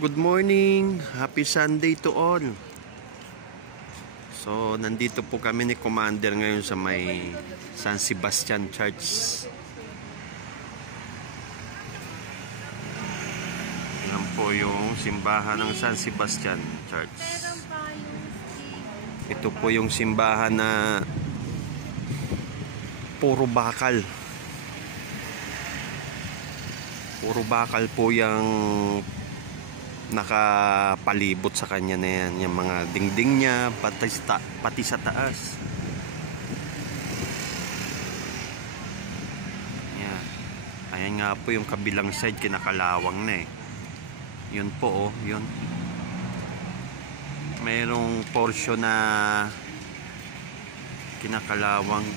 good morning. Happy Sunday to all. So, nandito po kami ni Commander ngayon sa may San Sebastian Church. Yan po yung simbahan ng San Sebastian Church. Ito po yung simbahan na puro bakal. Puro bakal po yung nakapalibot sa kanya na yan. Yung mga dingding niya, pati sa taas. Yan. Ayan nga po yung kabilang side, kinakalawang na eh. Yun po oh, yun. Mayroong portion na kinakalawang.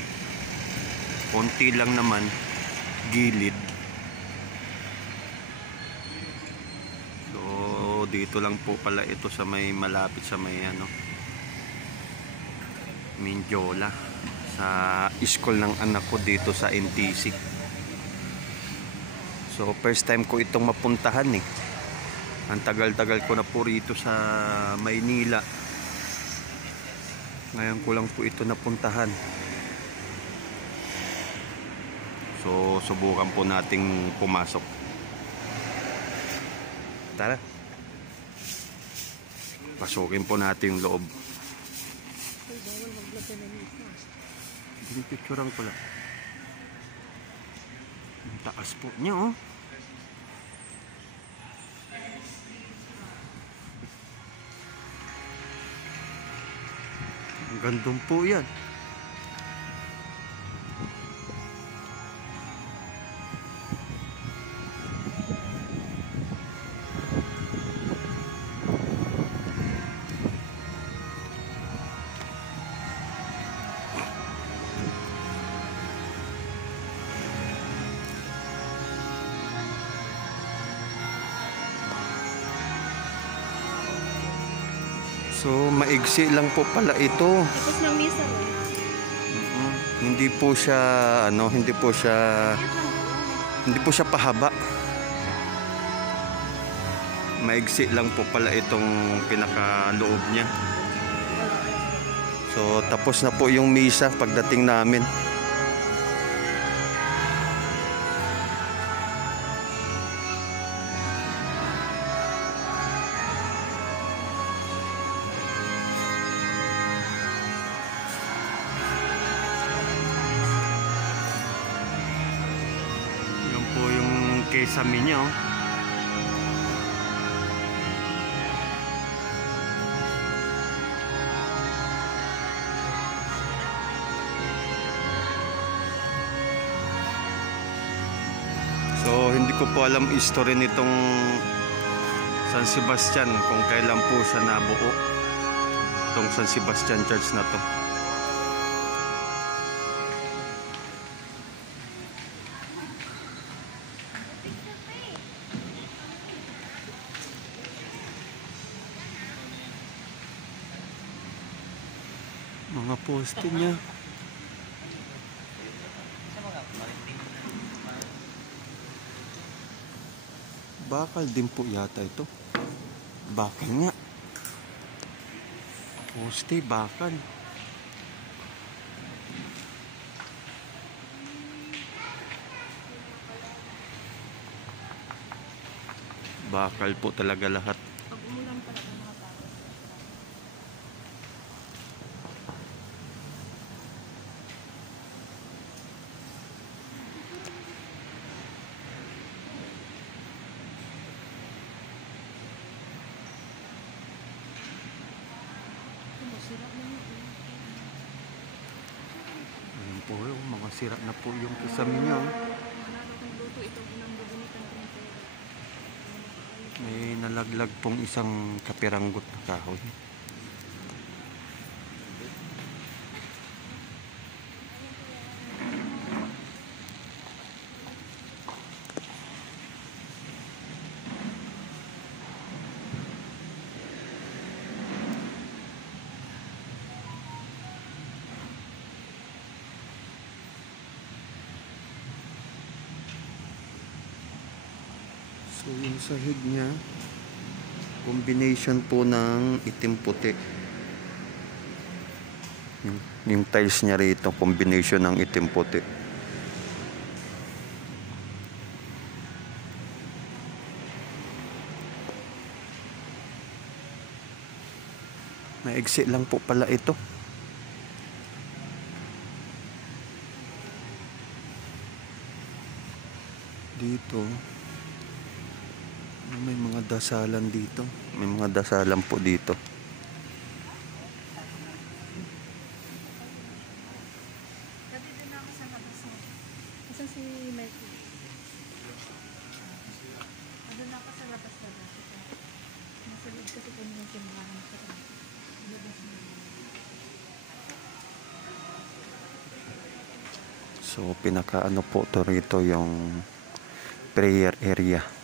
Konti lang naman, gilid. Dito lang po pala ito sa may malapit sa may Mindiola, sa school ng anak ko dito sa NTC. So first time ko itong mapuntahan eh. Ang tagal-tagal ko na po rito sa Maynila. Ngayon ko lang po ito napuntahan. So subukan po nating pumasok. Tara. Pasukin po natin yung loob. Pinipicturean ko lang. Ang taas po niya oh. Ang gandong po yan. So, maigsi lang po pala ito. Tapos ng misa ro. Hindi po siya hindi po siya pahaba. Maigsi lang po pala itong pinakaloob niya. So, tapos na po yung misa pagdating namin. Po yung kesame niya oh. So hindi ko po alam history nitong San Sebastian, kung kailan po siya nabuo, itong San Sebastian Church na to. Mga poste niya. Bakal din po yata ito. Bakal nga. Poste, bakal. Bakal po talaga lahat. Ayan po, mga sira na po yung kisame niya. May nalaglag pong isang kapiranggot na kahoy. So yung sahig niya Combination po ng itim puti. Yung tiles niya rito, combination ng itim puti. Maigsi lang po pala ito. Dito may mga dasalan dito. May mga dasalan po dito. Dito na ako sa labas. Asan si Mikey? Doon na ako sa labas na dati. Nasa loob kasi kami ng timbahan sa labas na. So pinakaano po to rito yung prayer area.